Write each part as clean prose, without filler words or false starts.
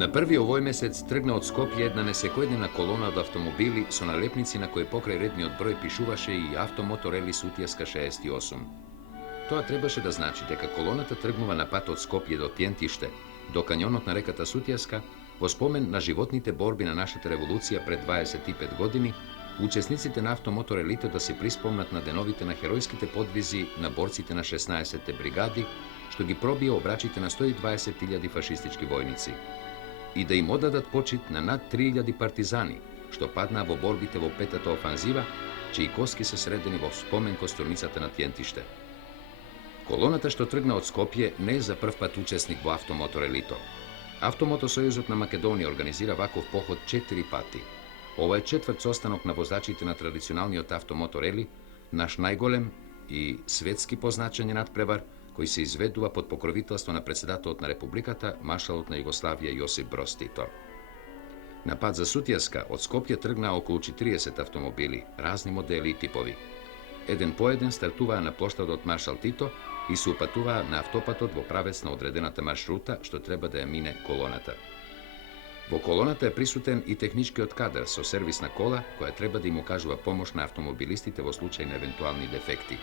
Na prvi ovoj mesec trgna od Skopje jedna nesekојдневна колона од автомобили со налепници на кои покрај редниот број пишуваше и автомоторели Сутјеска 68. Тоа требаше да значи дека колоната тргнува на пат од Скопје до Тјентиште, до кањонот на реката Сутјеска, во спомен на животните борби на нашата револуција пред 25 години, учесниците на автомоторелите да се приспомнат на деновите на херојските подвизи на борците на 16-те бригади, што ги пробија обрачите на 120.000 фашистички војници, и да им одадат почит на над 3.000 партизани, што паднаа во борбите во петата офанзива, чии коски се средени во спомен костурницата на Тјентиште. Колоната што тргна од Скопје не е за прв пат учесник во автомоторелито. Автомотосојузот на Македонија организира ваков поход 4 пати. Ова е четврт состанок на возачите на традиционалниот автомоторели, наш најголем и светски по значење надпревар, кој се изведува под покровителство на председателот на Републиката, маршалот на Југославија Јосип Броз Тито. На пат за Сутјеска од Скопје тргнаа околу 40 автомобили, разни модели и типови. Еден по еден стартуваа на плоштадот Маршал Тито и се упатуваа на автопатот во правец на одредената маршрута што треба да ја мине колоната. Во колоната е присутен и техничкиот кадар со сервисна кола која треба да им окажува помош на автомобилистите во случај на евентуални дефекти.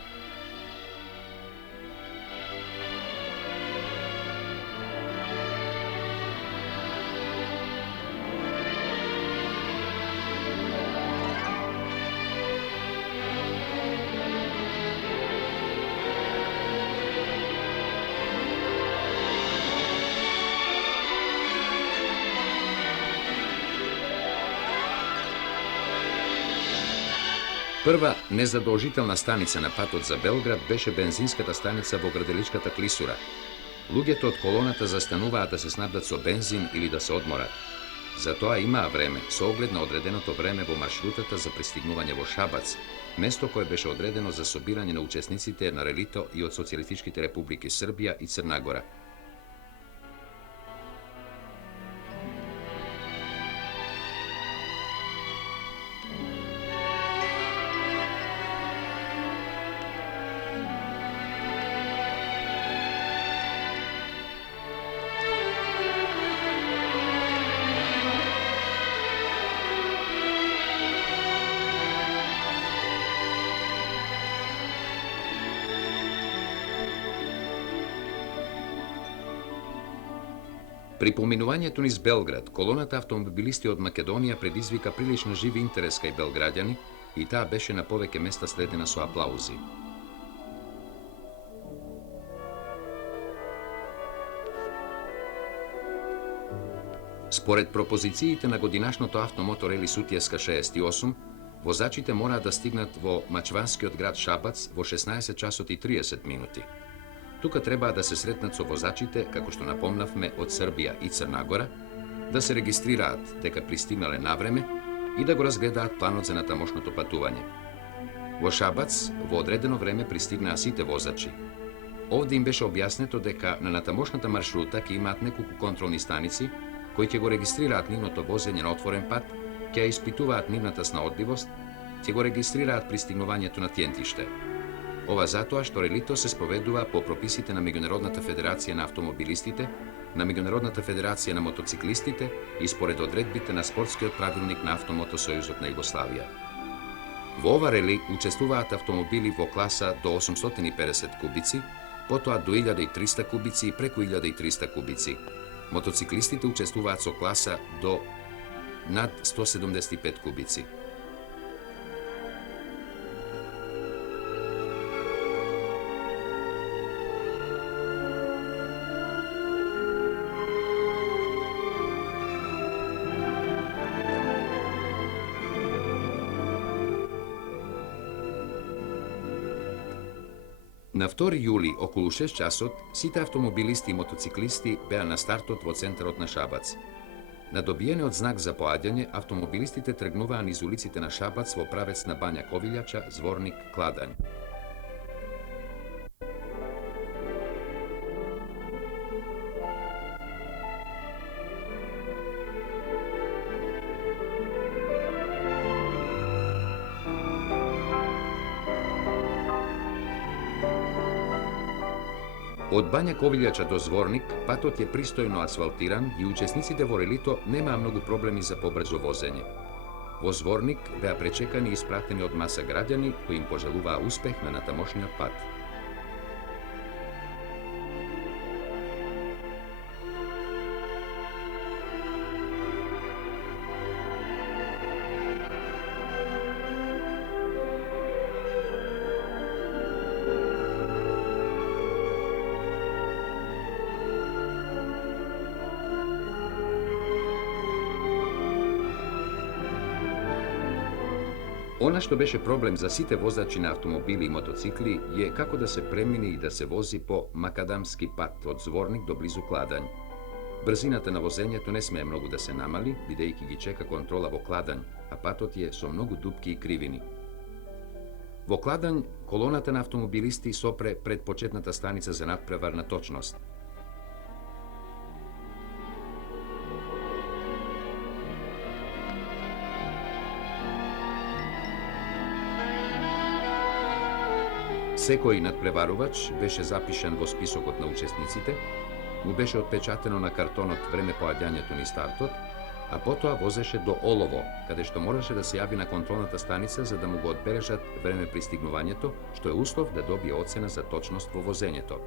Прва незадолжителна станица на патот за Белград беше бензинската станица во граделичката Клисура. Луѓето од колоната застануваа да се снабдат со бензин или да се одморат. Затоа имаа време, со оглед на одреденото време во маршрутата за пристигнување во Шабац, место кое беше одредено за собирање на учесниците на релито и од социјалистичките републики Србија и Црна Гора. При поминувањето низ Белград, колоната автомобилисти од Македонија предизвика прилично жив интерес кај белграѓани и таа беше на повеќе места следена со аплаузи. Според пропозициите на годинашното автомоторели Сутјеска 68, возачите мораат да стигнат во мачванскиот град Шабац во 16 часот и 30 минути. Тука требаа да се сретнат со возачите, како што напомнавме, од Србија и Црна Гора, да се регистрираат дека пристигнале навреме и да го разгледаат планот за натамошното патување. Во Шабац во одредено време пристигнаа сите возачи. Овде им беше објаснето дека на натамошната маршрута ќе имаат неколку контролни станици кои ќе го регистрираат нивното возење на отворен пат, ќе ја испитуваат нивната снаодливост, ќе го регистрираат пристигнувањето на Тјентиште. Ова затоа што релито се спроведува по прописите на Меѓународната федерација на автомобилистите, на Меѓународната федерација на мотоциклистите и според одредбите на спортскиот правилник на Автомотосојузот на Југославија. Во ова рели учествуваат автомобили во класа до 850 кубици, потоа до 1300 кубици и преку 1300 кубици. Мотоциклистите учествуваат со класа до над 175 кубици. На 2 јули, околу 6 часот, сите автомобилисти и мотоциклисти беа на стартот во центарот на Шабац. На добиениот знак за поаѓање, автомобилистите тргнуваа низ улиците на Шабац во правец на Бања Ковилјача, Зворник, Кладањ. Od Banja Koviljača do Zvornik patot je pristojno asfaltiran i učesnicите во релито нема многу проблеми за побрзо возење. Во Зворник беа пречекани и испратени од маса граѓани кои им пожелуваа успех на натамошниот пат. Она што беше проблем за сите возачи на автомобили и мотоцикли е како да се премине и да се вози по макадамски пат од Зворник до близу Кладањ. Брзината на возењето не смее многу да се намали, бидејќи ги чека контрола во Кладањ, а патот е со многу дупки и кривини. Во Кладањ колоната на автомобилисти сопре пред почетната станица за надпреварна точност. Секој надпреварувач беше запишан во списокот на учесниците, му беше отпечатено на картонот време поаѓањето ни стартот, а потоа возеше до Олово, каде што мораше да се јави на контролната станица за да му го одбележат време пристигнувањето, што е услов да добие оцена за точност во возењето.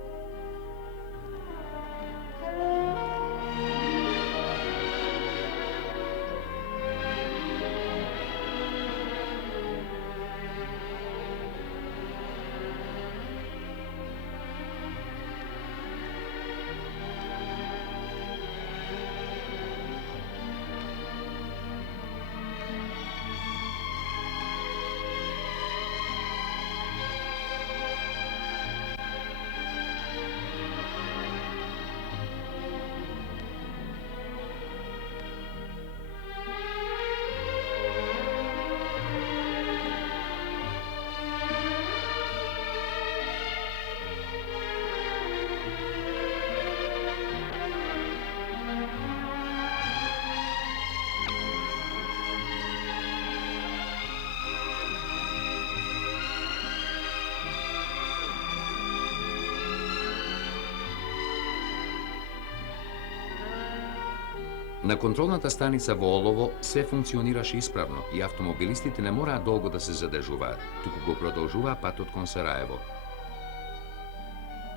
На контролната станица во Олово се функционираше исправно и автомобилистите не мораа долго да се задржуваат, туку го продолжуваа патот кон Сараево.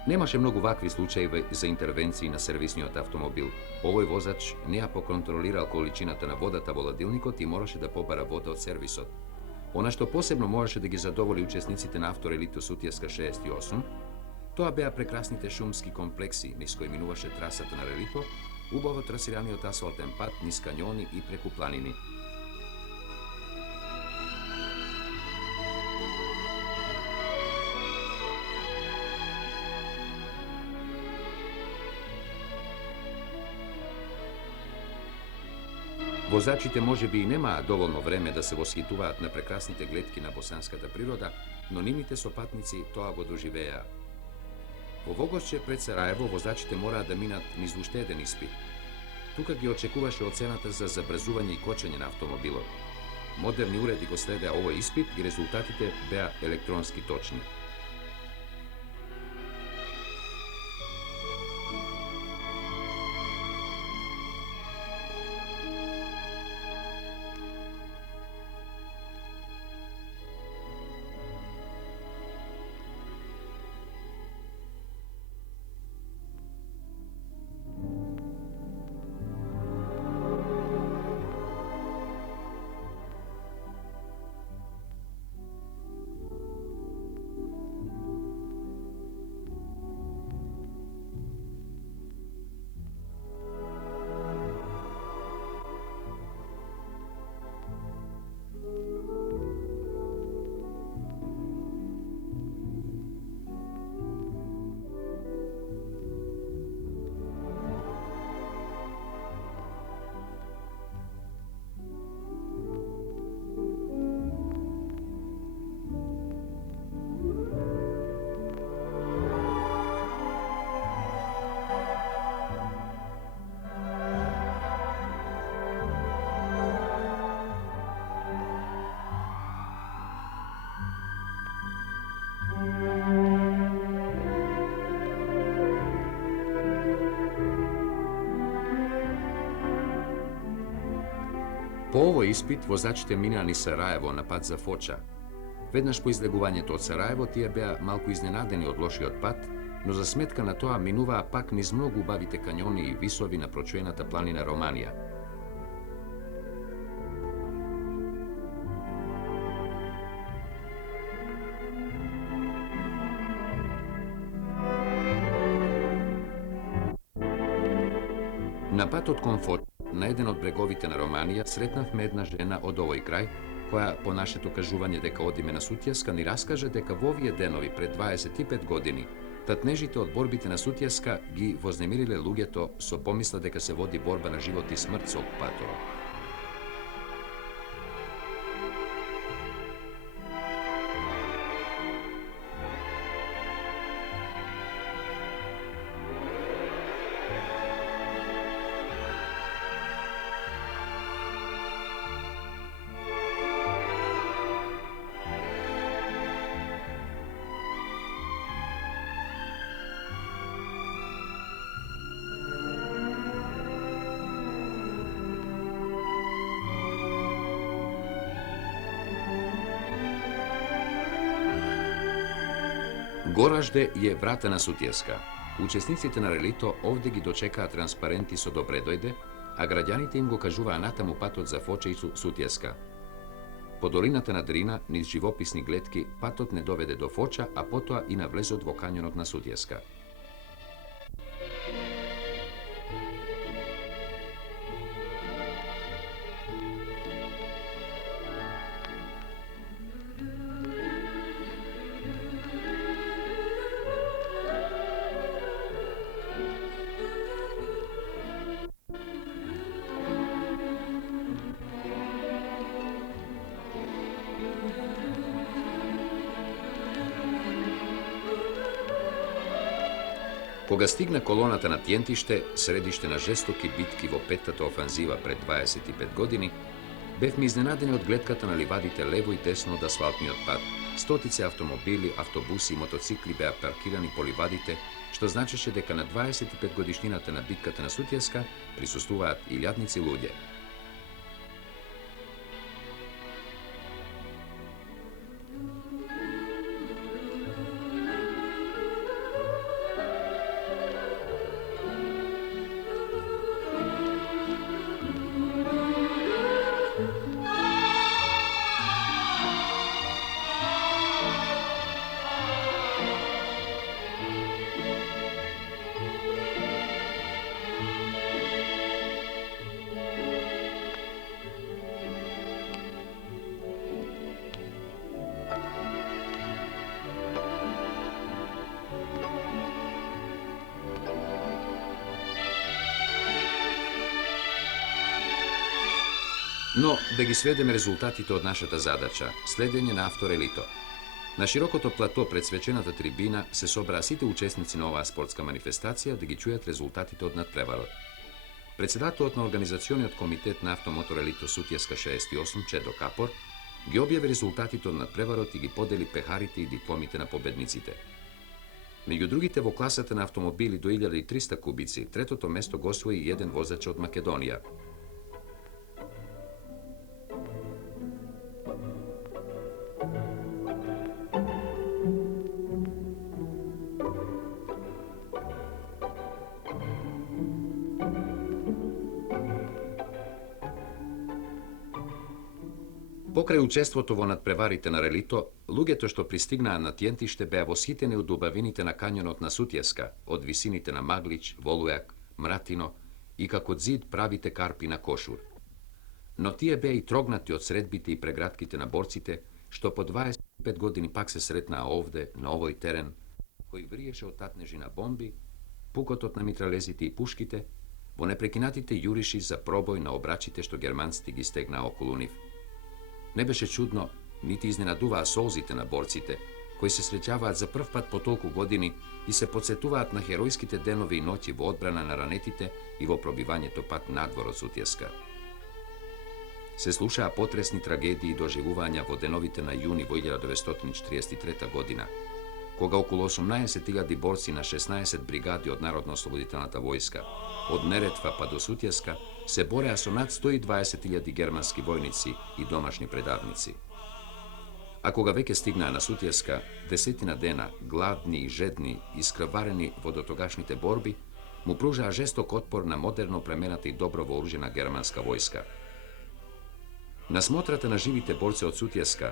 Немаше многу вакви случаи за интервенции на сервисниот автомобил. Овој возач не ја поконтролирал количината на водата во ладилникот и мораше да побара вода од сервисот. Она што посебно можеше да ги задоволи учесниците на авторелито Сутјеска 68, тоа беа прекрасните шумски комплекси низ кои минуваше трасата на релито, убаво трасираниот асфалтен пат низ канјони и преку планини. Возачите можеби и немаа доволно време да се восхитуваат на прекрасните гледки на босанската природа, но нивните сопатници тоа го доживеа. Во Вогорче пред Сараево возачите мораа да минат низ уште еден испит. Тука ги очекуваше оцената за забрзување и кочење на автомобилот. Модерни уреди го следеа овој испит и резултатите беа електронски точни. По овој испит возачите минани Сараево на пат за Фоча. Веднаш по излегувањето од Сараево тие беа малку изненадени од лошиот пат, но за сметка на тоа минуваа пак низ многу убавите кањони и висови на прочуената планина Романија. На патот кон Фоча, на еден од бреговите на Романија, сретнавме една жена од овој крај, која по нашето кажување дека одиме на Сутјеска ни раскаже дека во овие денови пред 25 години татнежите од борбите на Сутјеска ги вознемириле луѓето со помисла дека се води борба на живот и смрт со окупаторот. Горажде е врата на Сутјеска. Учесниците на релито овде ги дочекаа транспаренти со добре дојде, а граѓаните им го кажуваа натаму патот за Фоча и Сутјеска. По долината на Дрина, низ живописни гледки, патот не доведе до Фоча, а потоа и на влезот во кањонот на Сутјеска. Кога стигна колоната на Тиентиште, средиште на жестоки битки во петтата офанзива пред 25 години, бевме изненадени од гледката на ливадите лево и десно од асфалтниот пат. Стотици автомобили, автобуси и мотоцикли беа паркирани по ливадите, што значеше дека на 25 годишнината на битката на Сутјеска присуствуваат илјадници луѓе. Но да ги сведеме резултатите од нашата задача, следење на авторелито. На широкото плато пред свечената трибина се собраа сите учесници на оваа спортска манифестација да ги чујат резултатите од надпреварот. Председателот на Организациониот комитет на автомоторелито Сутјеска 68, Чедо Капор, ги објави резултатите од надпреварот и ги подели пехарите и дипломите на победниците. Меѓу другите во класата на автомобили до 1300 кубици, третото место го освои еден возач од Македонија. Покрај учеството во надпреварите на релито, луѓето што пристигнаа на Тиентиште беа восхитени од убавините на кањонот на Сутјеска, од висините на Маглич, Волујак, Мратино и како зид правите карпи на Кошур. Но тие беа и трогнати од средбите и прегратките на борците, што по 25 години пак се сретнаа овде, на овој терен, кој вриеше од татнежи на бомби, пукотот на митралезите и пушките, во непрекинатите јуриши за пробој на обрачите што германците ги стегнаа околу нив. Не беше чудно, нити изненадуваа солзите на борците, кои се среќаваат за прв пат по толку години и се подсетуваат на херојските денови и ноќи во одбрана на ранетите и во пробивањето пат надвор од Сутјеска. Се слушаа потресни трагедии и доживувања во деновите на јуни во 1943 година. кога околу 18.000 борци на 16 бригади од Народно-ослободителната војска, од Неретва па до Сутјеска, се бореа со над 120.000 германски војници и домашни предавници. А кога веќе стигнаа на Сутјеска, десетина дена, гладни и жедни, искрварени во дотогашните борби, му пружаа жесток отпор на модерно премената и добро вооружена германска војска. На смотрата на живите борци од Сутјеска,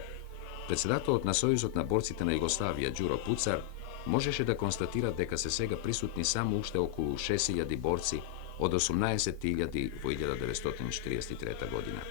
председателот на Сојузот на борците на Југославија, Ѓуро Пуцар, можеше да констатира дека се сега присутни само уште околу 6.000 борци од 18.000 во 1943 година.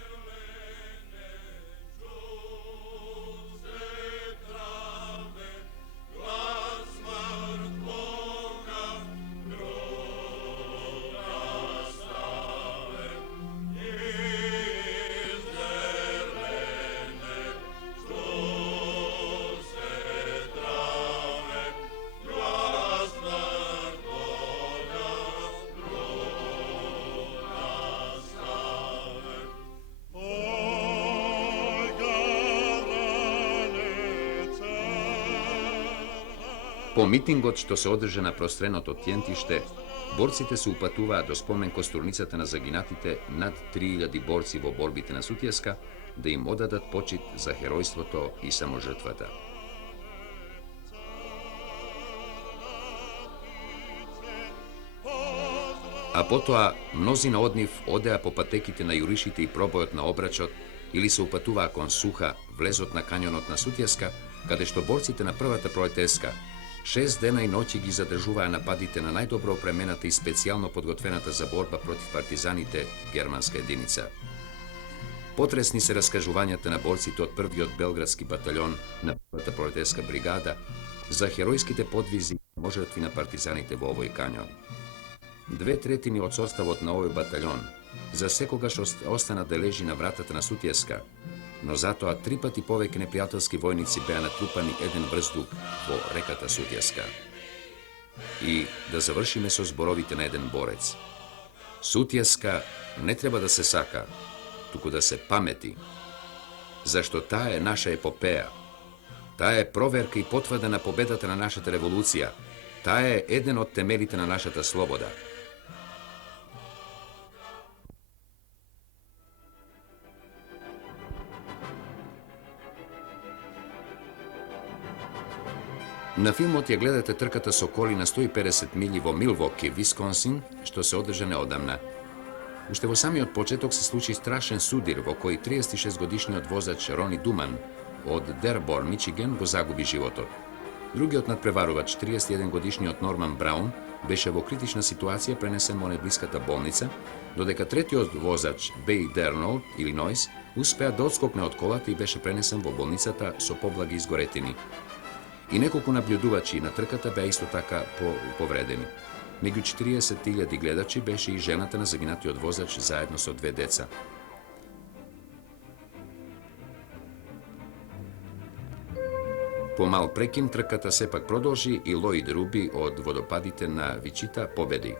По митингот што се одржа на простреното тјентиште, борците се упатуваа до спомен костурницата на загинатите над 3000 борци во борбите на Сутјеска да им одадат почит за херојството и саможртвата. А потоа, мнозина од нив одеа по патеките на јуришите и пробојот на обрачот или се упатуваа кон Суха, влезот на кањонот на Сутјеска, каде што борците на првата проетеска 6 дена и ноќи ги задржуваа нападите на најдобро опремената и специјално подготвената за борба против партизаните германска единица. Потресни се раскажувањата на борците од првиот белградски батальон на првата проетеска бригада за херојските подвизи и можртви на партизаните во овој кањон. 2/3 од составот на овој батальон за секогаш остана да лежи на вратата на Сутјеска, но затоа 3 пати повеќе непријателски војници беа натрупани еден врз друг во реката Сутјеска. И да завршиме со зборовите на еден борец. Сутјеска не треба да се сака, туку да се памети, зашто таа е наша епопеја. Таа е проверка и потврда на победата на нашата револуција. Таа е еден од темелите на нашата слобода. На филмот ја гледате трката со коли на 150 милји во Милвоки, Висконсин, што се одржа неодамна. Уште во самиот почеток се случи страшен судир во кој 36-годишниот возач Рони Думан од Дербор, Мичиген, го загуби животот. Другиот надпреварувач, 31-годишниот Норман Браун, беше во критична ситуација пренесен во неблиската болница, додека третиот возач, Беј Дернолд, Илинойс, успеа да одскокне од колата и беше пренесен во болницата со поблаги изгоретини. И неколку наблюдувачи на трката беа исто така повредени. Меѓу 40.000 гледачи беше и жената на загинатиот возач заедно со 2 деца. По мал прекин трката сепак продолжи и Лоид Руби од водопадите на Вичита победи.